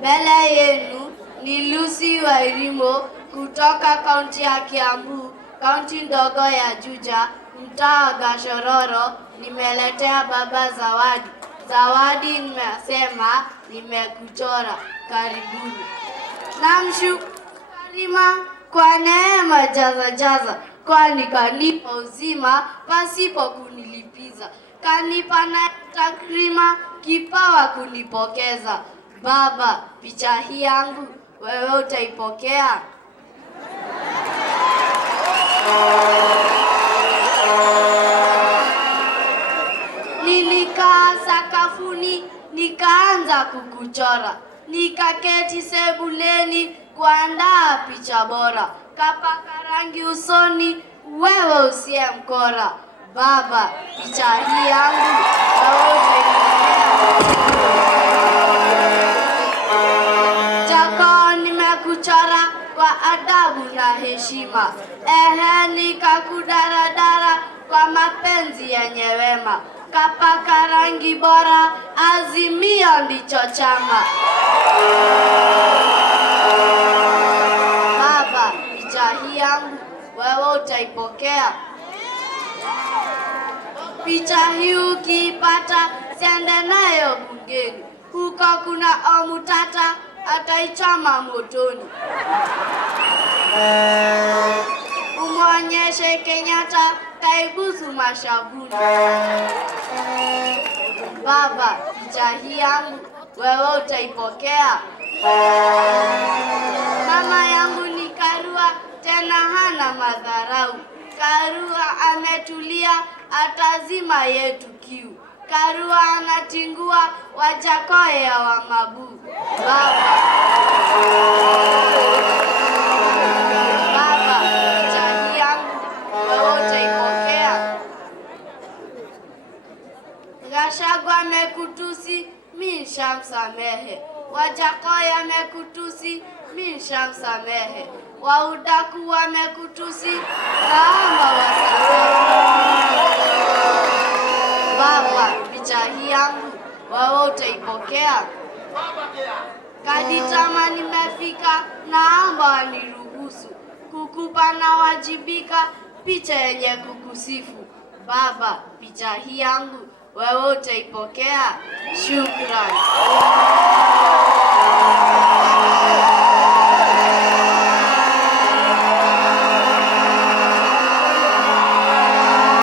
Mbele yenu ni RUIRU kutoka kaunti ya Kiambu, kaunti ndogo ya Juja, mtaa wa Gashororo. Nimeletea baba zawadi. Zawadi nimesema nimekuchora. Karibuni. Namshukuru Karima kwa neema jaza, kwani kanipa uzima pasipo kunilipiza. Kanipa na takrima kipawa kunipokeza. Baba, picha hii yangu wewe utaipokea? Nilikaa sakafuni nikaanza kukuchora. Nikaketi sebuleni kuandaa picha bora. Kapaka rangi usoni wewe usiye mkora. Baba, picha hii yangu wewe utaipokea? Chako nimekuchora kwa adabu na heshima. Nikakudaradara kwa mapenzi yenye wema. Kapaka rangi bora, Azimio ndicho chama. Baba, picha hii yangu wewe utaipokea? Picha hii ukiipata siende nayo bungeni. Huko kuna omutata ataichoma motoni. Umuonyeshe Kenyatta taibusu mashavuni. Baba, picha hii yangu wewe utaipokea? Mama yangu ni Karua, tena hana madharau. Karua ametulia, atazima yetu kiu. Karua anatingua, Wajakoya wa Mabu. Baba, picha hii yangu wewe utaipokea? Gachagua amekutusi, mimi nishamsamehe. Wajakoya amekutusi, mimi nishamsamehe. Waudaku wamekutusi, naomba wasamehe. Baba, picha hii yangu wewe utaipokea? Kaditama nimefika, naomba waniruhusu kukupa na wajibika picha yenye kukusifu. Baba, picha hii yangu wewe utaipokea? Shukrani.